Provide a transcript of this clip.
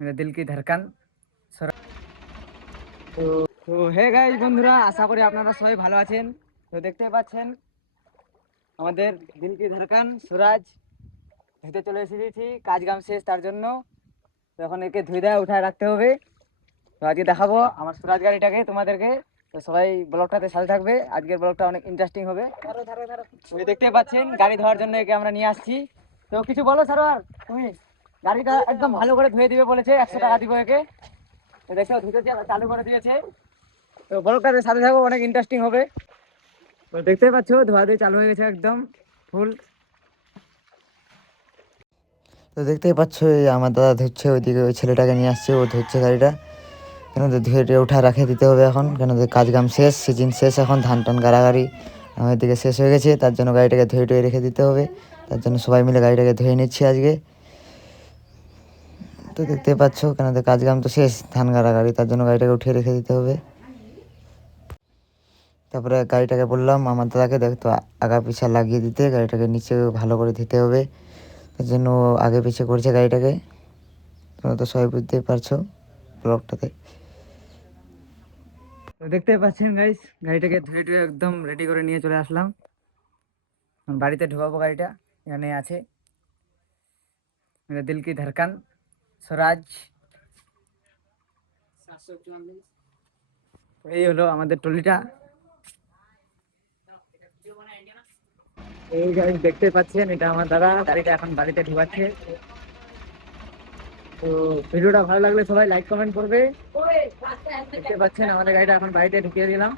मेरे दिल की धड़कन। তো তো হে গাইস বন্ধুরা, আশা করি আপনারা সবাই ভালো আছেন। তো দেখতে পাচ্ছেন আমাদের দিল কি ধড়কন সুরাজ ধুতে চলে এসেছি, কাজ কাম শেষ তার জন্য। তো এখন একে ধুয়ে দেওয়া উঠায় রাখতে হবে। তো আজকে দেখাবো আমার সুরাজ গাড়িটাকে তোমাদেরকে। তো সবাই ব্লগটাতে সাথে থাকবে, আজকের ব্লগটা অনেক ইন্টারেস্টিং হবে। ওই দেখতে পাচ্ছেন গাড়ি ধোয়ার জন্য একে আমরা নিয়ে আসছি। তো কিছু বলো সারোয়ার, তুমি গাড়িটা একদম ভালো করে ধুয়ে দিবে বলেছে, 100 টাকা দিব একে। তো দেখো ধুতে চালু করে দিয়েছে। তো ব্লগটাতে সাথে থাকবো, অনেক ইন্টারেস্টিং হবে। তো দেখতেই পাচ্ছ ধোয়াধুয়ি চালু হয়ে গেছে একদম ফুল। তো দেখতেই পাচ্ছ এই আমার দাদা ধুচ্ছে, ওইদিকে ওই ছেলেটাকে নিয়ে আসছে, ও ধুচ্ছে গাড়িটা। কেন ধুয়ে টুয়ে উঠা রাখে দিতে হবে এখন, কেন কাজ কাম শেষ, সিজন শেষ, এখন ধান টান গাড়াগাড়ি আমার দিকে শেষ হয়ে গেছে। তার জন্য গাড়িটাকে ধুয়ে টুয়ে রেখে দিতে হবে। তার জন্য সবাই মিলে গাড়িটাকে ধুয়ে নিচ্ছি আজকে। তো দেখতেই পাচ্ছ কেন কাজ কাম তো শেষ, ধান গাড়াগাড়ি, তার জন্য গাড়িটাকে উঠিয়ে রেখে দিতে হবে। তারপরে গাড়িটাকে বললাম আমার দাদাকে দেখতো আগা পিছা লাগিয়ে দিতে, গাড়িটাকে নিচে ভালো করে দিতে হবে। তার জন্য আগে পিছিয়ে করছে গাড়িটাকে। তোমরা তো সবাই বুঝতেই পারছো ব্লগটাতে। তো দেখতে পাচ্ছেন গাইস, গাড়িটাকে ধুয়ে টুয়ে একদম রেডি করে নিয়ে চলে আসলাম। বাড়িতে ঢোকাবো গাড়িটা। এখানে আছে মেরে দিল কি ধড়কন স্বরাজ। এই হলো আমাদের ট্রলিটা। এই গাড়ি দেখতে পাচ্ছেন, এটা আমার দাদা গাড়িটা এখন বাড়িতে ঢুকাচ্ছে। তো ভিডিওটা ভালো লাগলে সবাই লাইক কমেন্ট করবে। দেখতে পাচ্ছেন আমাদের গাড়িটা এখন বাড়িতে ঢুকিয়ে দিলাম।